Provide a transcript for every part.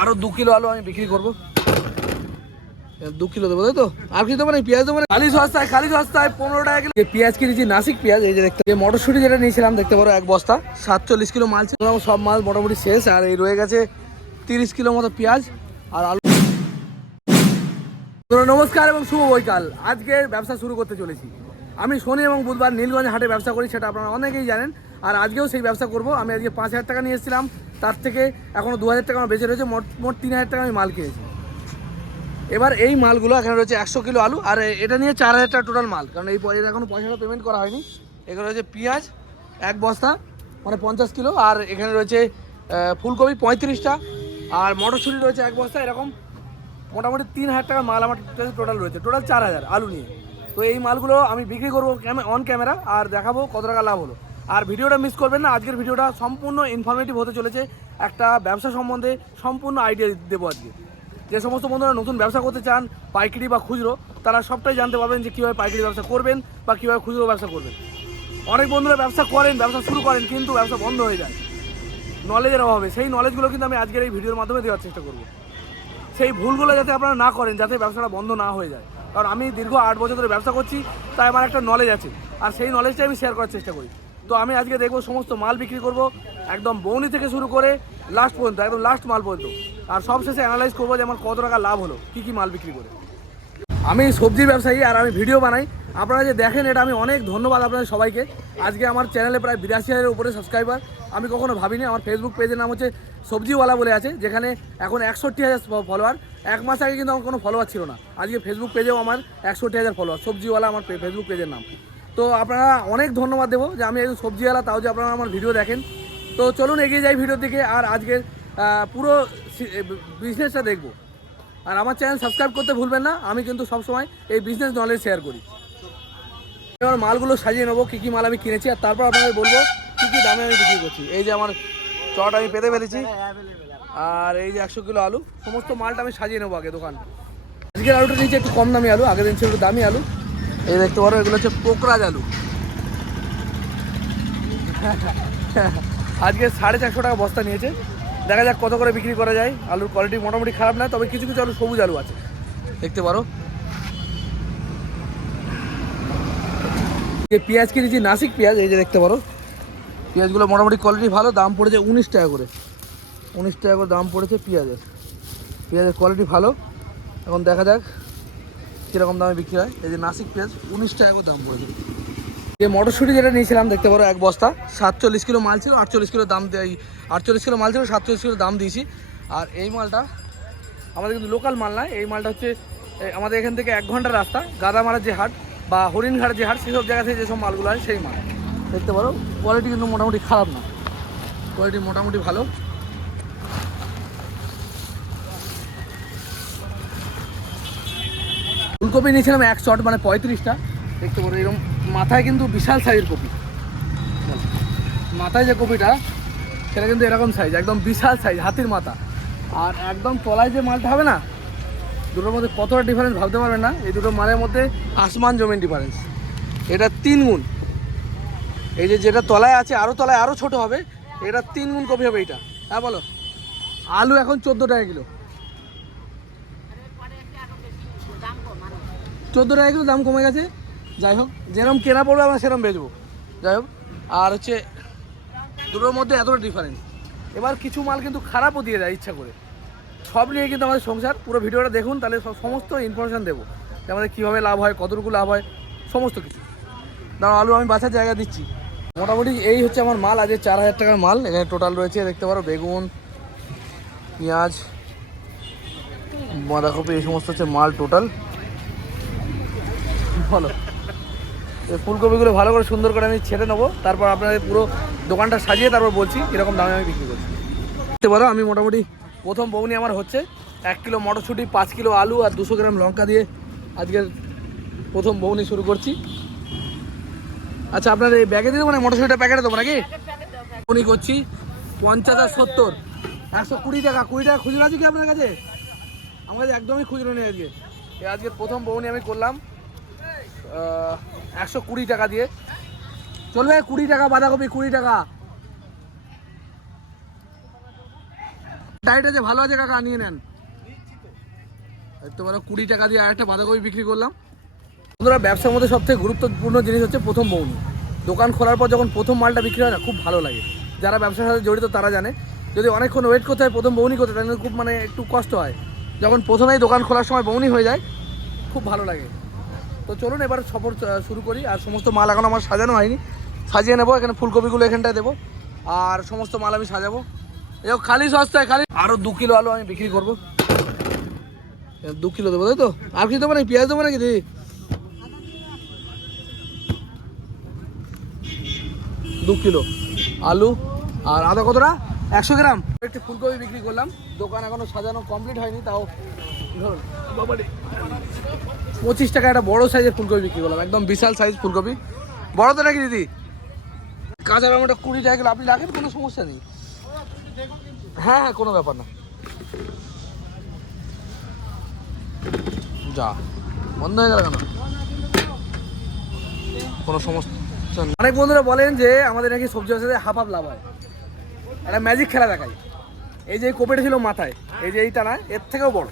আরো 2 কিলো আলু আমি বিক্রি করবো, 2 কিলো দেবো, তাই তো? আর কি দেবো না, পেঁয়াজ দেবো না, খালি সস্তায় 15 টাকা কিলো পেঁয়াজ কিনেছি, নাসিক পেঁয়াজ। এই যে দেখতে, মটরশুঁটি যেটা নিয়েছিলাম দেখতে পারো, এক বস্তা 47 কিলো মাল ছিল, সব মাল মোটামুটি শেষ। আর এই রয়ে গেছে 30 কিলো মতো পেঁয়াজ আর আলু। নমস্কার এবং শুভ বৈকাল। আজকে ব্যবসা শুরু করতে চলেছি। আমি শনি এবং বুধবার নীলগঞ্জ হাটে ব্যবসা করি, সেটা আপনারা অনেকেই জানেন। আর আজকেও সেই ব্যবসা করব। আমি আজকে 5,000 টাকা নিয়ে এসেছিলাম, তার থেকে এখনও 2,000 টাকা আমার বেঁচে রয়েছে, মোট 3,000 টাকা আমি মাল কিনেছি। এবার এই মালগুলো এখানে রয়েছে 100 কিলো আলু, আর এটা নিয়ে 4,000 টাকা টোটাল মাল, কারণ এই এখনো পয়সাটা পেমেন্ট করা হয়নি। এখানে রয়েছে পেঁয়াজ এক বস্তা মানে 50 কিলো, আর এখানে রয়েছে ফুলকপি 35টা, আর মটরশুঁটি রয়েছে এক বস্তা। এরকম মোটামুটি 3,000 টাকা মাল আমার টোটাল রয়েছে, টোটাল 4,000 আলু নিয়ে। তো এই মালগুলো আমি বিক্রি করবো অন ক্যামেরা, আর দেখাবো কত টাকা লাভ হলো। আর ভিডিওটা মিস করবেন না, আজকের ভিডিওটা সম্পূর্ণ ইনফরমেটিভ হতে চলেছে। একটা ব্যবসা সম্বন্ধে সম্পূর্ণ আইডিয়া দেবো আজকে। যে সমস্ত বন্ধুরা নতুন ব্যবসা করতে চান, পাইকারি বা খুচরো, তারা সবটাই জানতে পারবেন যে কীভাবে পাইকারি ব্যবসা করবেন বা কীভাবে খুচরো ব্যবসা করবেন। অনেক বন্ধুরা ব্যবসা করেন, ব্যবসা শুরু করেন, কিন্তু ব্যবসা বন্ধ হয়ে যায় নলেজের অভাবে। সেই নলেজগুলো কিন্তু আমি আজকের এই ভিডিওর মাধ্যমে দেওয়ার চেষ্টা করব। সেই ভুলগুলো যাতে আপনারা না করেন, যাতে ব্যবসাটা বন্ধ না হয়ে যায়। কারণ আমি দীর্ঘ 8 বছর ধরে ব্যবসা করছি, তাই আমার একটা নলেজ আছে, আর সেই নলেজটাই আমি শেয়ার করার চেষ্টা করি। তো আমি আজকে দেখবো সমস্ত মাল বিক্রি করব, একদম বৌনি থেকে শুরু করে লাস্ট পর্যন্ত, একদম লাস্ট মাল পর্যন্ত। আর সবশেষে অ্যানালাইজ করবো যে আমার কত টাকা লাভ হলো কী কী মাল বিক্রি করে। আমি সবজির ব্যবসায়ী আর আমি ভিডিও বানাই। আপনারা যে দেখেন, এটা আমি অনেক ধন্যবাদ আপনাদের সবাইকে। আজকে আমার চ্যানেলে প্রায় 82,000-এর উপরে সাবস্ক্রাইবার। আমি কখনো ভাবিনি। আমার ফেসবুক পেজের নাম হচ্ছে সবজিওয়ালা বলে আছে, যেখানে এখন 61,000 ফলোয়ার। এক মাস আগে কিন্তু আমার কোনো ফলোয়ার ছিল না। আজকে ফেসবুক পেজেও আমার 61,000 ফলোয়ার। সবজিওয়ালা আমার ফেসবুক পেজের নাম। তো আপনারা অনেক ধন্যবাদ দেবো যে আমি একজন সবজিওয়ালা, তাও যে আপনারা আমার ভিডিও দেখেন। তো চলুন এগিয়ে যাই ভিডিওর দিকে, আর আজকের পুরো বিজনেসটা দেখবো। আর আমার চ্যানেল সাবস্ক্রাইব করতে ভুলবেন না। আমি কিন্তু সবসময় এই বিজনেস নলেজ শেয়ার করি। আমার মালগুলো সাজিয়ে নেবো, কী কী মাল আমি কিনেছি, আর তারপর আপনাদের বলবো কী কী দামে আমি বিক্রি করছি। এই যে আমার চট আমি পেতে ফেলেছি, আর এই যে 100 কিলো আলু, সমস্ত মালটা আমি সাজিয়ে নেবো আগে দোকান। আজকের আলুটা নিচে একটু কম দামি আলু, আগের দিন ছিল একটু দামি আলু। এই দেখতে পারো, এগুলো হচ্ছে পোকরাজ আলু। আজকে 450 টাকা বস্তা নিয়েছে। দেখা যাক কত করে বিক্রি করা যায়। আলুর কোয়ালিটি মোটামুটি খারাপ না, তবে কিছু কিছু আলু সবুজ আলু আছে, দেখতে পারো। যে পেঁয়াজ কিনেছি নাসিক পেঁয়াজ, এই যে দেখতে পারো, পেঁয়াজগুলো মোটামুটি কোয়ালিটি ভালো। দাম পড়েছে 19 টাকা করে, 19 টাকা করে দাম পড়েছে পেঁয়াজের। পেঁয়াজের কোয়ালিটি ভালো। এখন দেখা যাক কীরকম দামে বিক্রি হয়। এই যে নাসিক পেঁয়াজ 19 টাকা করে দাম পড়েছে। যে মটরশুঁটি যেটা নিয়েছিলাম দেখতে পারো, এক বস্তা 47 কিলো মাল ছিল, 48 কিলো দাম দেয়। 48 কিলো মাল ছিল, 47 কিলো দাম দিয়েছি। আর এই মালটা আমাদের কিন্তু লোকাল মাল না, এই মালটা হচ্ছে আমাদের এখান থেকে 1 ঘন্টার রাস্তা, গাদামারার যে হাট বা হরিণঘাটের যে হাট, সেসব জায়গা থেকে যেসব মালগুলো হয় সেই মাল। দেখতে পারো কোয়ালিটি কিন্তু মোটামুটি খারাপ না, কোয়ালিটি মোটামুটি ভালো। ফুলকপি নিয়েছিলাম 1 শট মানে 35টা। দেখতে পারো এরকম মাথায় কিন্তু বিশাল সাইজের কপি। মাথায় যে কপিটা, সেটা কিন্তু এরকম সাইজ, একদম বিশাল সাইজ, হাতির মাথা। আর একদম তলায় যে মালটা হবে না, দুটোর মধ্যে কতটা ডিফারেন্স ভাবতে পারবেন না। এই দুটো মালের মধ্যে আসমান জমিন ডিফারেন্স। এটা 3 গুণ। এই যে যেটা তলায় আছে, আরও তলায় আরও ছোট হবে, এটা 3 গুণ কপি হবে এইটা। হ্যাঁ বলো। আলু এখন 14 টাকা কিলো, 14 টাকা কিলো দাম কমে গেছে। যাই হোক, যেরকম কেনা পড়বে আমরা সেরকম বেচবো। যাই হোক, আর হচ্ছে দুটোর মধ্যে এতটা ডিফারেন্স। এবার কিছু মাল কিন্তু খারাপও দিয়ে দেয় ইচ্ছা করে। সব নিয়ে কিন্তু আমাদের সংসার। পুরো ভিডিওটা দেখুন, তাহলে সমস্ত ইনফরমেশান দেবো যে আমাদের কীভাবে লাভ হয়, কতটুকু লাভ হয়, সমস্ত কিছু। দাঁড়াও, আলু আমি বাছার জায়গা দিচ্ছি। মোটামুটি এই হচ্ছে আমার মাল, আজকে 4,000 টাকার মাল। এখানে টোটাল রয়েছে দেখতে পারো বেগুন, পেঁয়াজ, বাঁধাকপি, এই সমস্ত হচ্ছে মাল টোটাল। বলো, এই ফুলকপিগুলো ভালো করে সুন্দর করে আমি ছেড়ে নেবো, তারপর আপনাদের পুরো দোকানটা সাজিয়ে তারপর বলছি কীরকম দামে আমি বিক্রি করছি। দেখতে পারো আমি মোটামুটি প্রথম বউনি আমার হচ্ছে 1 কিলো মটরশুঁটি, 5 কিলো আলু আর 200 গ্রাম লঙ্কা দিয়ে আজকের প্রথম বউনি শুরু করছি। আচ্ছা, আপনার এই ব্যাগে দিয়ে দেবো না, মটরশুঁটিটা প্যাকেটে দেবো নাকি? বউনি করছি 50 আর 70, 120 টাকা। 20 টাকা খুচরো আছে কি আপনার কাছে? আমার কাছে একদমই খুচরো নেই আজকে। আজকে প্রথম বউনি আমি করলাম 120 টাকা দিয়ে। চলবে 20 টাকা বাঁধাকপি, 20 টাকা। ডায়েট আছে, ভালো আছে কাকা, নিয়ে নেন। তোমার 20 টাকা দিয়ে আরেকটা বাঁধাকপি বিক্রি করলাম। বন্ধুরা, ব্যবসার মধ্যে সবথেকে গুরুত্বপূর্ণ জিনিস হচ্ছে প্রথম বউনি। দোকান খোলার পর যখন প্রথম মালটা বিক্রি হয় না, খুব ভালো লাগে। যারা ব্যবসার সাথে জড়িত তারা জানে, যদি অনেকক্ষণ ওয়েট করতে হয় প্রথম বউনি করতে, তাহলে খুব একটু কষ্ট হয়। যখন প্রথমেই দোকান খোলার সময় বউনি হয়ে যায়, খুব ভালো লাগে। তো চলুন এবার সফর শুরু করি। আর সমস্ত মাল এখন আমার সাজানো হয়নি, সাজিয়ে নেবো। এখানে ফুলকপিগুলো এখানটায় দেবো, আর সমস্ত মাল আমি সাজাবো। এই খালি সস্তায়, খালি আরও 2 কিলো আলু আমি বিক্রি করবো। 2 কিলো দেবো, তাই তো? আর কি দেবো নাকি, পেঁয়াজ দেবো নাকি দিদি? 2 কিলো আলু আর আদা কতটা, 100 গ্রাম। একটি ফুলকপি বিক্রি করলাম। দোকান এখনো সাজানো কমপ্লিট হয়নি, তাও ধরুন 25 টাকা একটা বড় সাইজের ফুলকপি বিক্রি করলাম, একদম বিশাল সাইজ ফুলকপি। বড় তো নাকি দিদি? কাঁচা টমেটো 20 টাকা কিলো, আপনি রাখেন, কোনো সমস্যা নেই। হ্যাঁ হ্যাঁ, কোনো ব্যাপার না। যা বন্ধ হয়ে গেল কেন? কোনো সমস্যা। অনেক বন্ধুরা বলেন যে আমাদের নাকি সবজি ব্যবসাতে হাফ লাভ হয়। একটা ম্যাজিক খেলা দেখায়। এই যে কপিটা ছিল মাথায়, এই যে এইটা না, এর থেকেও বড়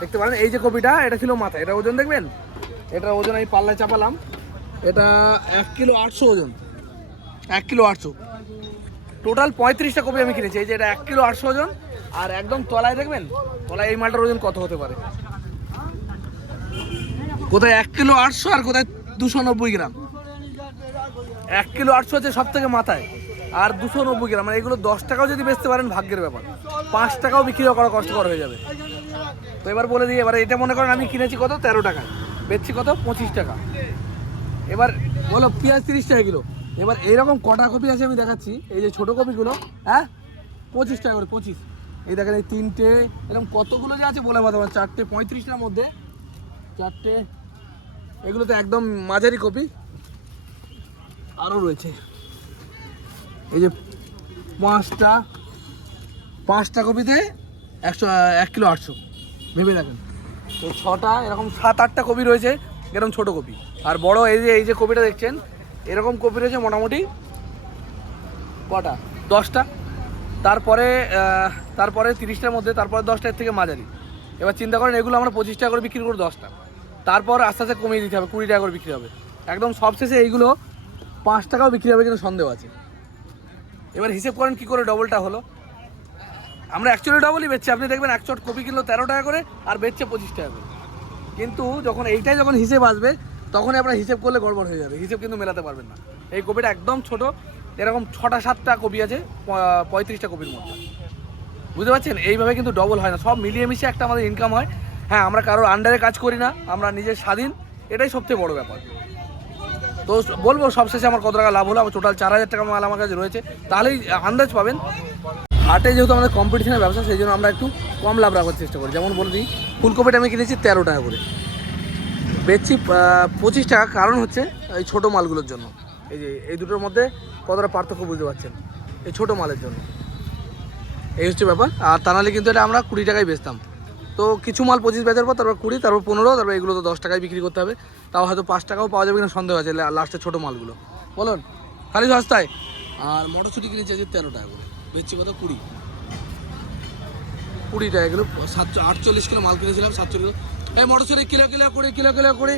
দেখতে পারেন। এই যে কপিটা, এটা ছিল মাথায়, এটা ওজন দেখবেন। এটার ওজন আমি পাল্লায় চাপালাম, এটা 1 কিলো 800 ওজন, 1 কিলো 800। টোটাল 35টা কপি আমি কিনেছি। এই যে এটা 1 কিলো 800 ওজন, আর একদম তলায় দেখবেন, তলায় এই মালটার ওজন কত হতে পারে। কোথায় 1 কিলো 800 আর কোথায় 290 গ্রাম। 1 কিলো 800 হচ্ছে সব থেকে মাথায়, আর 290 গ্রাম। মানে এগুলো 10 টাকাও যদি বেচতে পারেন ভাগ্যের ব্যাপার, 5 টাকাও বিক্রি করা কষ্টকর হয়ে যাবে। তো এবার বলে দিই, এবার এটা মনে করেন আমি কিনেছি কত, 13 টাকায়, বেচছি কত, 25 টাকা। এবার বলো পেঁয়াজ 30 টাকা কিলো। এবার এইরকম কটা কপি আছে আমি দেখাচ্ছি। এই যে ছোটো কপিগুলো, হ্যাঁ 25 টাকা করে, 25। এই দেখেন এই 3টে, এরকম কতগুলো যে আছে বলে বাদ। 4টে 35টার মধ্যে 4টে, এগুলো তো একদম মাঝারি কপি। আরও রয়েছে এই যে 5টা কপিতে 1 কিলো 800, ভেবে দেখেন। তো 6টা, এরকম 7-8টা কপি রয়েছে এরকম ছোটো কপি। আর বড় এই যে কপিটা দেখছেন, এরকম কপি রয়েছে মোটামুটি কটা, 10টা। তারপরে 30টার মধ্যে, তারপরে 10টার থেকে মাঝারি। এবার চিন্তা করেন, এগুলো আমরা 25 টাকা করে বিক্রি করবো 10টা। তারপর আস্তে আস্তে কমিয়ে দিতে হবে, 20 টাকা করে বিক্রি হবে। একদম সবশেষে এইগুলো 5 টাকাও বিক্রি হবে, কিন্তু সন্দেহ আছে। এবার হিসেব করেন কী করে ডবলটা হলো। আমরা অ্যাকচুয়ালি ডবলই বেচছি। আপনি দেখবেন 1 চট কপি কিনলো 13 টাকা করে, আর বেচছে 25 টাকা করে। কিন্তু যখন যখন হিসেব আসবে, তখনই আপনার হিসেব করলে গড়বড় হয়ে যাবে, হিসেব কিন্তু মেলাতে পারবেন না। এই কপিটা একদম ছোট, এরকম 6টা-7টা কপি আছে 35টা কপির মধ্যে, বুঝতে পারছেন? এইভাবে কিন্তু ডবল হয় না, সব মিলিয়ে মিশিয়ে একটা আমাদের ইনকাম হয়। হ্যাঁ, আমরা কারোর আন্ডারে কাজ করি না, আমরা নিজের স্বাধীন, এটাই সবচেয়ে বড় ব্যাপার। তো বলবো সবশেষে আমার কত টাকা লাভ হলো। আমার টোটাল 4000 টাকা মাল আমার কাছে রয়েছে, তাহলেই আন্দাজ পাবেন। হাটে যেহেতু আমাদের কম্পিটিশনের ব্যবসা, সেই জন্য আমরা একটু কম লাভ রাখার চেষ্টা করি। যেমন বলে দিই, ফুলকপিটা আমি কিনেছি 13 টাকা করে, বেচছি 25 টাকা। কারণ হচ্ছে এই ছোটো মালগুলোর জন্য। এই যে এই দুটোর মধ্যে কতটা পার্থক্য বুঝতে পারছেন, এই ছোটো মালের জন্য। এই হচ্ছে ব্যাপার। আর তা নাহলে কিন্তু এটা আমরা 20 টাকায় বেচতাম। তো কিছু মাল 25 বেচার পর, তারপর 20, তারপর 15, তারপর এগুলো তো 10 টাকায় বিক্রি করতে হবে। তাও হয়তো 5 টাকাও পাওয়া যাবে কিনা সন্দেহ আছে লাস্টের ছোটো মালগুলো, বলুন খালি সস্তায়। আর মটরশুঁটি কিনেছি আজকে 13 টাকা করে, বেচছি কত, 20 টাকা কিলো। 48 কিলো মাল কিনেছিলাম, 47 কিলো। এই মটরশুঁটি কিলো করে।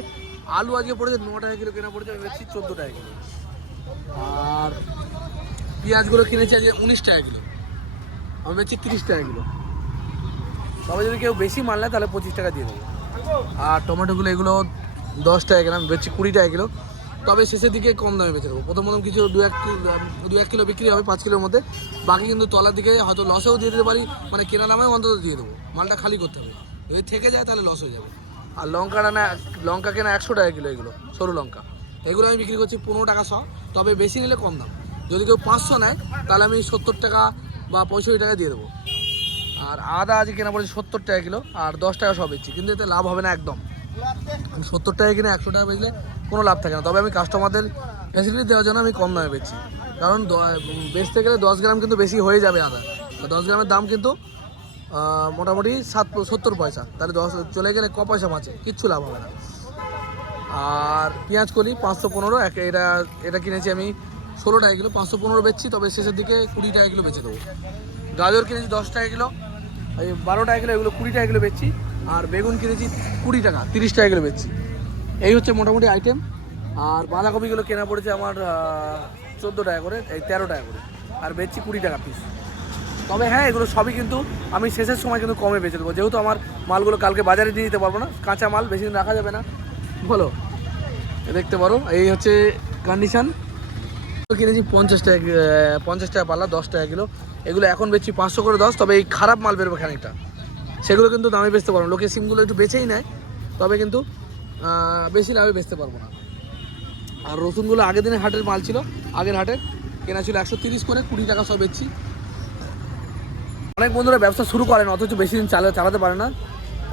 আলু আজকে পড়েছে 9 টাকা কিলো কেনা পড়েছে, আমি বেচছি 14 টাকা কিলো। আর পেঁয়াজগুলো কিনেছি আজকে 19 টাকা কিলো, আমি বেচছি 30 টাকা কিলো। তবে যদি কেউ বেশি মাল নেয় তাহলে 25 টাকা দিয়ে দেবো। আর টমেটোগুলো এগুলো 10 টাকা কিলো, আমি বেচছি 20 টাকা কিলো। তবে শেষের দিকে কম দামে বেচে দেবো। প্রথম কিছু 2-1 কিলো বিক্রি হবে 5 কিলোর মধ্যে, বাকি কিন্তু তলার দিকে হয়তো লসেও দিয়ে দিতে পারি, মানে কেনা দামেও অন্তত দিয়ে দেবো। মালটা খালি করতে হবে, যদি থেকে যায় তাহলে লস হয়ে যাবে। আর লঙ্কা কেনা 100 টাকা কিলো, এগুলো সরু লঙ্কা, এগুলো আমি বিক্রি করছি 15 টাকা শ। তবে বেশি নিলে কম দাম, যদি কেউ 500 নেয় তাহলে আমি 70 টাকা বা 65 টাকা দিয়ে দেবো। আর আদা আজকে কেনা পড়েছে 70 টাকা কিলো, আর 10 টাকা সব বেচছি, কিন্তু এতে লাভ হবে না একদম। আমি 70 টাকা কিনে 100 টাকা বেচলে কোনো লাভ থাকে না। তবে আমি কাস্টমারদের ফ্যাসিলিটি দেওয়ার জন্য আমি কম দামে বেচছি, কারণ বেচতে গেলে 10 গ্রাম কিন্তু বেশি হয়ে যাবে আদা। 10 গ্রামের দাম কিন্তু মোটামুটি 70 পয়সা, তাহলে 10 চলে গেলে পয়সা বাঁচে, কিচ্ছু লাভ হবে না। আর পেঁয়াজ কলি 515, এটা কিনেছি আমি 16 টাকা কিলো, 515 বেচছি। তবে শেষের দিকে 20 টাকা কিলো বেচে দেবো। গাজর কিনেছি 10 টাকা কিলো, এই 12 টাকা কিলো, এগুলো 20 টাকা কিলো বেচছি। আর বেগুন কিনেছি 20 টাকা, 30 টাকা কিলো বেচছি। এই হচ্ছে মোটামুটি আইটেম। আর বাঁধাকপিগুলো কেনা পড়েছে আমার 14 টাকা করে, এই 13 টাকা করে, আর বেচছি 20 টাকা পিস। তবে হ্যাঁ, এগুলো সবই কিন্তু আমি শেষের সময় কিন্তু কমে বেচে দেবো, যেহেতু আমার মালগুলো কালকে বাজারে দিয়ে দিতে পারবো না, কাঁচা মাল বেশি দিন রাখা যাবে না। বলো, দেখতে পারো এই হচ্ছে কন্ডিশান। কিনেছি 50 টাকা পাল্লা, 10 টাকা কিলো। এগুলো এখন বেচছি 500 করে 10। তবে এই খারাপ মাল বেরোবে খানিকটা, সেগুলো কিন্তু দামে বেচতে পারবো না। লোকে সিমগুলো একটু বেচেই নেয়, তবে কিন্তু বেশি লাভে বেচতে পারবো না। আর রসুনগুলো আগের দিনের হাটের মাল ছিল, আগের হাটের কেনা ছিল 130 করে, 20 টাকা সব বেচছি। অনেক বন্ধুরা ব্যবসা শুরু করেন অথচ বেশি দিন চালাতে পারে না।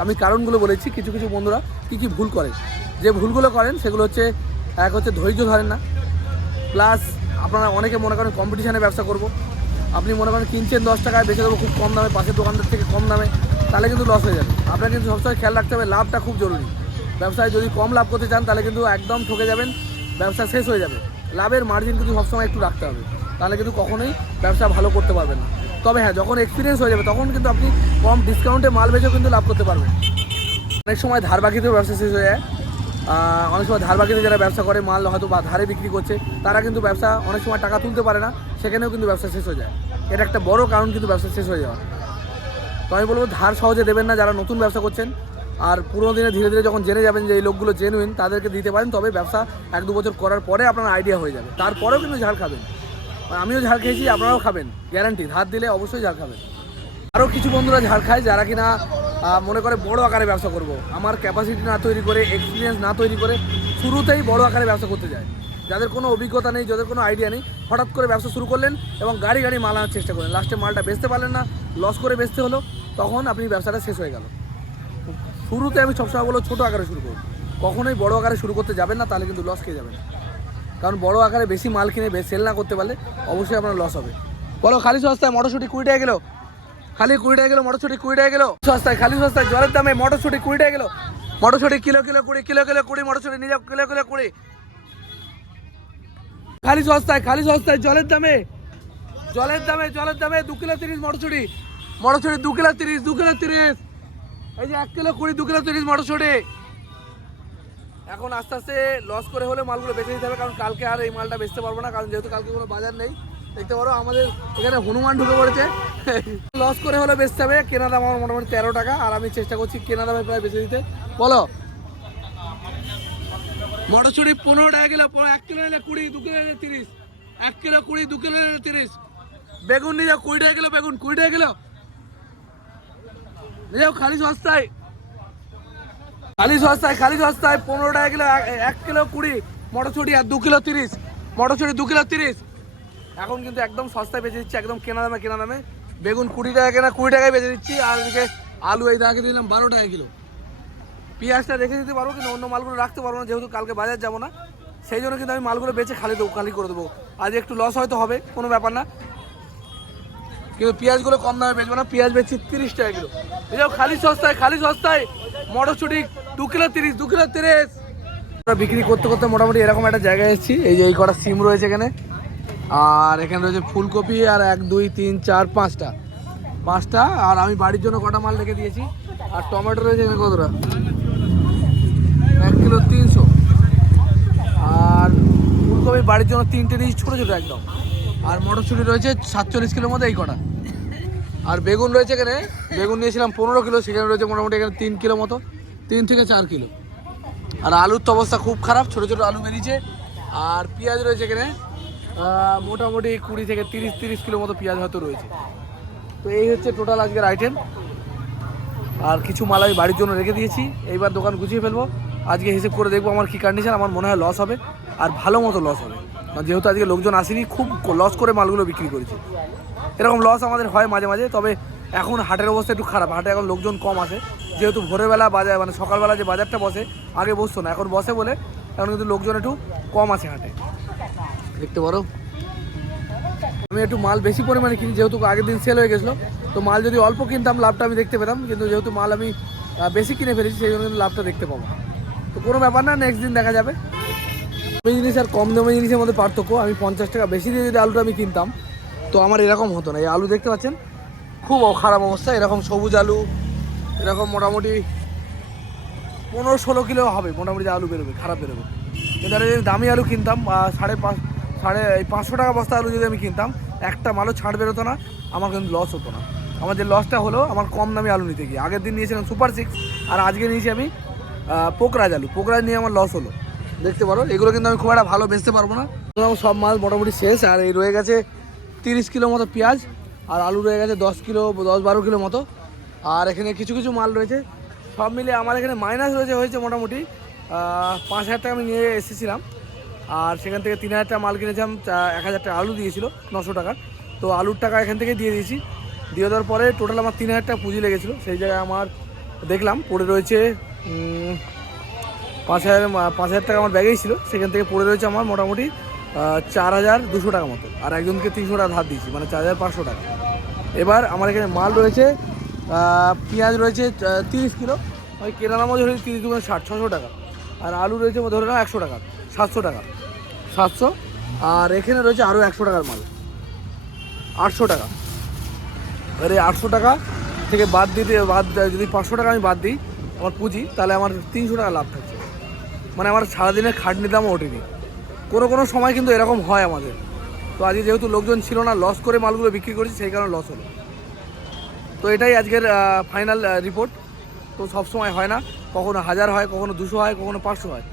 আমি কারণগুলো বলেছি। কিছু কিছু বন্ধুরা কী ভুল করে, যে ভুলগুলো করেন সেগুলো হচ্ছে, এক হচ্ছে ধৈর্য ধরেন না, প্লাস আপনারা অনেকে মনে করেন কম্পিটিশানে ব্যবসা করব। আপনি মনে করেন কিনছেন 10 টাকায়, বেচে দেবো খুব কম দামে পাশের দোকানদার থেকে কম দামে, তাহলে কিন্তু লস হয়ে যাবে। আপনার কিন্তু সবসময় খেয়াল রাখতে হবে, লাভটা খুব জরুরি। ব্যবসায় যদি কম লাভ করতে চান তাহলে কিন্তু একদম ঠকে যাবেন, ব্যবসা শেষ হয়ে যাবে। লাভের মার্জিন কিন্তু সবসময় একটু রাখতে হবে, তাহলে কিন্তু কখনোই ব্যবসা ভালো করতে পারবেন না। তবে হ্যাঁ, যখন এক্সপিরিয়েন্স হয়ে যাবে তখন কিন্তু আপনি কম ডিসকাউন্টে মাল বেচেও কিন্তু লাভ করতে পারবেন। অনেক সময় ধার বাকিতেও ব্যবসা শেষ হয়ে যায়। অনেক সময় ধার বাকিতে যারা ব্যবসা করে, মাল হয়তো বা ধারে বিক্রি করছে, তারা কিন্তু ব্যবসা অনেক সময় টাকা তুলতে পারে না, সেখানেও কিন্তু ব্যবসা শেষ হয়ে যায়। এটা একটা বড় কারণ কিন্তু ব্যবসা শেষ হয়ে যাওয়া। তো আমি বলবো ধার সহজে দেবেন না যারা নতুন ব্যবসা করছেন। আর পুরোনো দিনে ধীরে ধীরে যখন জেনে যাবেন যে এই লোকগুলো জেনুইন, তাদেরকে দিতে পারেন। তবে ব্যবসা 1-2 বছর করার পরে আপনার আইডিয়া হয়ে যাবে, তারপরেও কিন্তু ঝাড় খাবেন। আমিও ঝাড় খেয়েছি, আপনারাও খাবেন, গ্যারান্টি। ধার দিলে অবশ্যই ঝাড় খাবেন। আরও কিছু বন্ধুরা ঝাড় খায় যারা কিনা মনে করে বড় আকারে ব্যবসা করব, আমার ক্যাপাসিটি না তৈরি করে, এক্সপিরিয়েন্স না তৈরি করে শুরুতেই বড় আকারে ব্যবসা করতে যায়। যাদের কোনো অভিজ্ঞতা নেই, যাদের কোনো আইডিয়া নেই, হঠাৎ করে ব্যবসা শুরু করলেন এবং গাড়ি মাল আনার চেষ্টা করলেন, লাস্টে মালটা বেচতে পারলেন না, লস করে বেচতে হলো, তখন আপনি ব্যবসাটা শেষ হয়ে গেল। শুরুতে আমি সবসময় বলবো ছোটো আকারে শুরু করুন, কখনোই বড় আকারে শুরু করতে যাবেন না, তাহলে কিন্তু লস খেয়ে যাবেন। কারণ বড় আকারে বেশি মাল কিনে সেল না করতে পারলে অবশ্যই আপনার লস হবে। বলো, খালি সস্তায় মটরশুঁটি 20 টাকা কিলো, খালি 20 টাকা কিলো মটরশুঁটি, 20 টাকা কিলো সস্তায়, খালি সস্তায় জলের দামে মটরশুঁটি 20 টাকা কিলো। মটরশুঁটি কিলো 20, কিলো 20 মটরশুঁটি নিয়ে যাও, কিলো 20, খালি সস্তায়, খালি সস্তায় জলের দামে 2 কিলো 30 মটরশুঁটি, 2 কিলো 30, এই যে 1 কিলো 20, 2 কিলো 30 মটরশুঁটি। এখন আস্তে আস্তে লস করে হলে মালগুলো বেঁচে দিতে হবে, কারণ কালকে আর এই মালটা বেচতে পারবো না, কারণ যেহেতু কালকে কোনো বাজার নেই। দেখতে পারো আমাদের এখানে হনুমান ঢুকে পড়েছে। লস করে হলে বেচতে হবে। কেনা দাম আমার মোটামুটি 13 টাকা, আর আমি চেষ্টা করছি কেনা দামে প্রায় বেচে দিতে। বলো, মটরশুঁটি 15 টাকা কিলো, 1 কিলো নিলে 20, 2 কিলো নিলে 30, 1 কিলো 20, 2 কিলো নিলে 30। বেগুন নিয়ে যাও 20 টাকা কিলো, বেগুন 20 টাকা কিলো নিয়ে যাও, খালি সস্তায়, খালি সস্তায়, খালি সস্তায় 15 টাকা কিলো, 1 কিলো 20 মটরশুঁটি, আর 2 কিলো 30 মটরশুঁটি, 2 কিলো 30। এখন কিন্তু একদম সস্তায় বেচে দিচ্ছি, একদম কেনা দামে। বেগুন 20 টাকা কেনা, 20 টাকায় বেচে দিচ্ছি। আর এদিকে আলু এই দাগে দিলাম 12 টাকা কিলো। পেঁয়াজটা রেখে দিতে পারবো, কিন্তু অন্য মালগুলো রাখতে পারবো না, যেহেতু কালকে বাজার যাবো না। সেই জন্য কিন্তু আমি মালগুলো বেচে খালি করে দেবো। আজ একটু লস হয়তো হবে, কোনো ব্যাপার না, কিন্তু পেঁয়াজগুলো কম দামে বেচবো না। পেঁয়াজ বেচছি 30 টাকা কিলো। এটাও খালি সস্তায়, খালি সস্তায় মটরশুঁটি 2 কিলো 30, 2 কিলো 30। বিক্রি করতে করতে মোটামুটি এরকম একটা জায়গায় এসেছি। এই যে এই কটা সিম রয়েছে এখানে, আর এখানে রয়েছে ফুলকপি, আর 1, 2, 3, 4, 5টা। আর আমি বাড়ির জন্য কটা মাল রেখে দিয়েছি। আর টমেটো রয়েছে এখানে কতটা, 1 কিলো 300। আর ফুলকপি বাড়ির জন্য 3টে নিয়েছি, ছোটো ছোটো একদম। আর মটরশুঁটি রয়েছে 47 কিলোর মধ্যে এই কটা। আর বেগুন রয়েছে এখানে, বেগুন নিয়েছিলাম 15 কিলো, সেখানে রয়েছে মোটামুটি এখানে 3 কিলো মতো, 3 থেকে 4 কিলো। আর আলুর তো অবস্থা খুব খারাপ, ছোটো ছোটো আলু বেরিয়েছে। আর পেঁয়াজ রয়েছে এখানে মোটামুটি 20 থেকে 30 কিলো মতো পেঁয়াজ হয়তো রয়েছে। তো এই হচ্ছে টোটাল আজকের আইটেম। আর কিছু মাল আমি বাড়ির জন্য রেখে দিয়েছি, এইবার দোকান গুছিয়ে ফেলবো। আজকে হিসেব করে দেখবো আমার কী কন্ডিশন। আমার মনে হয় লস হবে, আর ভালো মতো লস হবে, কারণ যেহেতু আজকে লোকজন আসেনি, খুব লস করে মালগুলো বিক্রি করেছি। এরকম লস আমাদের হয় মাঝে মাঝে। তবে এখন হাটের অবস্থা একটু খারাপ, হাটে এখন লোকজন কম আসে, যেহেতু ভোরবেলা বাজার, মানে সকালবেলা যে বাজারটা বসে, আগে বসতো না, এখন বসে বলে এখন কিন্তু লোকজন একটু কম আসে হাটে। দেখতে পারো আমি একটু মাল বেশি পরিমাণে কিনি, যেহেতু আগের দিন সেল হয়ে গেছিলো। তো মাল যদি অল্প কিনতাম লাভটা আমি দেখতে পেতাম, কিন্তু যেহেতু মাল আমি বেশি কিনে ফেলেছি, সেই জন্য কিন্তু লাভটা দেখতে পাবো। তো কোনো ব্যাপার না, নেক্সট দিন দেখা যাবে। দামি জিনিস আর কম দামি জিনিসের মধ্যে পার্থক্য। আমি 50 টাকা বেশি দিয়ে যদি আলুটা আমি কিনতাম, তো আমার এরকম হতো না। এই আলু দেখতে পাচ্ছেন খুব খারাপ অবস্থা। এরকম সবুজ আলু এরকম মোটামুটি 15-16 কিলো হবে মোটামুটি, আলু বেরোবে, খারাপ বেরোবে। কিন্তু আর যদি দামি আলু কিনতাম 550 টাকা বস্তা আলু যদি আমি কিনতাম, একটা মালও ছাড় বেরোতো না, আমার কিন্তু লস হতো না। আমার যে লসটা হলো আমার কম দামি আলু নিতে গিয়ে, আগের দিন নিয়েছিলাম সুপার 6 আর আজকে নিয়েছি আমি পোকরাজ আলু। পোকরাজ নিয়ে আমার লস হলো, দেখতে পারো। এগুলো কিন্তু আমি খুব একটা ভালো বেচতে পারবো না। সব মাল মোটামুটি শেষ। আর এই রয়ে গেছে 30 কিলো মতো পেঁয়াজ, আর আলু রয়ে গেছে 10-12 কিলো মতো। আর এখানে কিছু কিছু মাল রয়েছে, সব মিলে আমার এখানে মাইনাস হয়েছে মোটামুটি 5,000 টাকা আমি নিয়ে এসেছিলাম। আর সেখান থেকে 3,000 টাকা মাল কিনেছিলাম, 1,000 টাকা আলু দিয়েছিল 900 টাকা। তো আলুর টাকা এখান থেকে দিয়ে দিয়েছি। দিয়ে দেওয়ার পরে টোটাল আমার 3,000 টাকা পুঁজি লেগেছিলো। সেই জায়গায় আমার দেখলাম পড়ে রয়েছে 5,000 টাকা আমার ব্যাগেই ছিল, সেখান থেকে পড়ে রয়েছে আমার মোটামুটি 4,200 টাকা মতো। আর একজনকে 300 টাকা ধার দিয়েছি, মানে 4,500 টাকা। এবার আমার এখানে মাল রয়েছে, পেঁয়াজ রয়েছে 30 কিলো, ওই কেনা দামও ধরে 30 60 600 টাকা। আর আলু রয়েছে ধরে নাও 100 টাকা, 700 টাকা, 700। আর এখানে রয়েছে আরও 100 টাকার মাল, 800 টাকা। এবার এই 800 টাকা থেকে বাদ যদি 500 টাকা আমি বাদ দিই আমার পুঁজি, তাহলে আমার 300 টাকা লাভ থাকছে। মানে আমার সারাদিনের খাটনির দামও ওঠেনি। কোনো সময় কিন্তু এরকম হয় আমাদের। তো আজকে যেহেতু লোকজন ছিল না, লস করে মালগুলো বিক্রি করেছি, সেই কারণে লস হলো। তো এটাই আজকের ফাইনাল রিপোর্ট। তো সব সময় হয় না, কখনো 1000 হয়, কখনো 200 হয়, কখনো 500 হয়।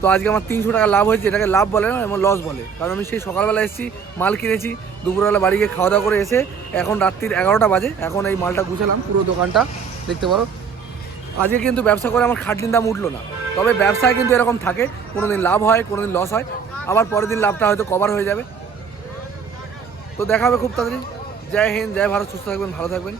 তো আজকে আমার 300 টাকা লাভ হয়েছে, এটাকে লাভ বলে না, এবং লস বলে। কারণ আমি সেই সকালবেলা এসেছি, মাল কিনেছি, দুপুরবেলা বাড়ি গিয়ে খাওয়া দাওয়া করে এসে এখন রাত্রির 11টা বাজে, এখন এই মালটা গুছালাম পুরো দোকানটা, দেখতে পারো। আজকে কিন্তু ব্যবসা করে আমার খাটনির দাম উঠলো না। তবে ব্যবসায় কিন্তু এরকম থাকে, কোনো দিন লাভ হয়, কোনো দিন লস হয়, আবার পরের দিন লাভটা হয়তো কভার হয়ে যাবে। তো দেখা হবে খুব তাড়াতাড়ি। জয় হিন্দ, জয় ভারত, সুস্থ থাকবেন, ভালো থাকবেন।